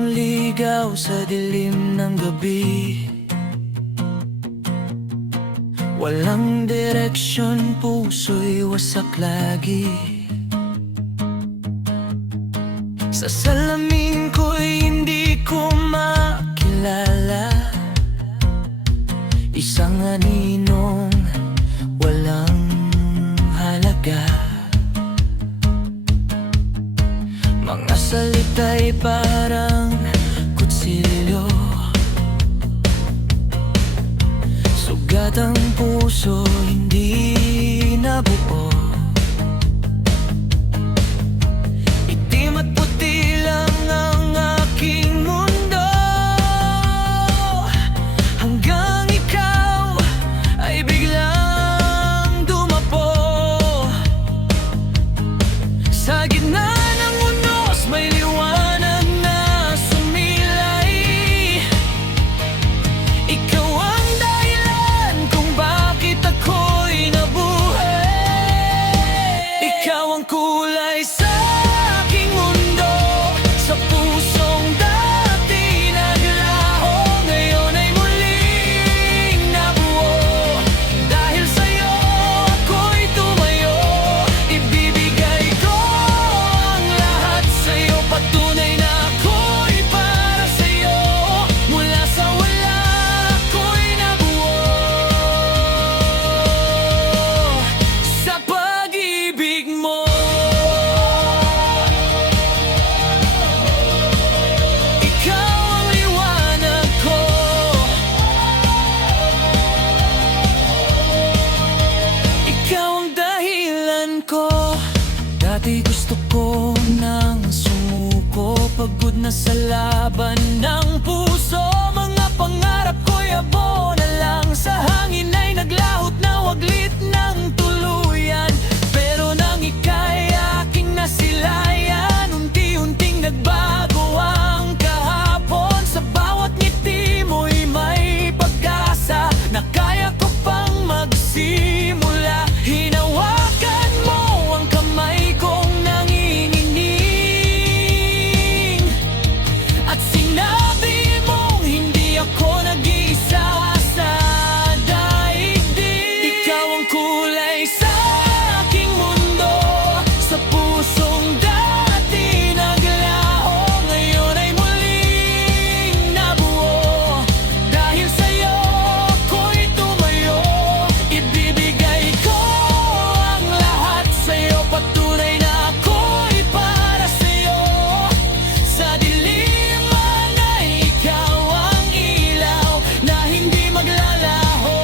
Pusong ligaw sa dilim ng gabi, walang direksyon, puso'y wasak lagi. Sa salamin ko'y hindi ko makilala, isang aninong walang halaga. Mga salita'y parang kutsilyo, sugat ang puso, hindi nabuo. Itim at puti lang ang aking mundo, hanggang ikaw ay biglang dumapo. Sa gitna ng unos may liwanag na sumilay, ikaw ang dahilan kung bakit ako'y nabuhay. Ikaw ang kulay sa aking mundo, sa pusong dati naglaho, ngayon ay muling nabuo. Dahil sa'yo ako'y tumayo, ibibigay ko ang lahat sa'yo. Patunay na ako'y para sa'yo, mula sa wala ako'y nabuo. Sa pag-ibig mo, ikaw ang liwanag ko, ikaw ang dahilan ko. Dati gusto ko nang sumuko, pagod na sa laban ng puso. Mga pangarap ko'y abo na lang, sa hangin ay naglahot na waglit ng tuluyan. Pero nang ika'y aking nasilayan, unti-unting nagbago ang kahapon. Sa bawat ngiti mo'y may pag-asa na kaya ko pang magsimula. Hinawakan mo ang kamay kong nanginginig, at sinabi mong hindi ako nag-iisa sa daigdig. Ikaw ang kulay sa aking mundo, sa pusong dati naglaho, ngayon ay muling nabuo. Dahil sa'yo ako'y tumayo, ibibigay ko ang lahat sa'yo. Patunay na ako'y para sa'yo, sa dilim man ay ikaw ang ilaw na hindi maglalaho.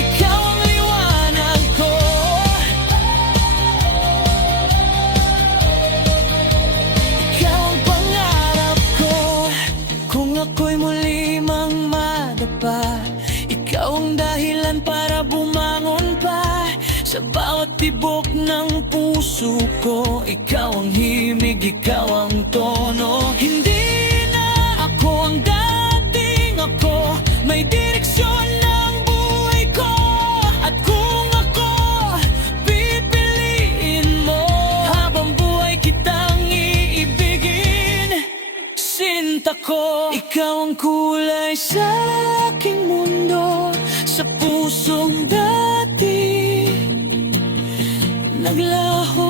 Ikaw ang liwanag ko, ikaw ang pangarap ko. Kung ako'y muli mang madapa, ikaw ang dahilan para bumangon pa. Sa bawat tibok ng puso ko, ikaw ang himig, ikaw ang tono. Hindi na ako ang dating ako, may direksyon ng buhay ko. At kung ako pipiliin mo, habang buhay kitang iibigin, sinta ko. Ikaw ang kulay sa aking mundo, sa pusong dati naglaho,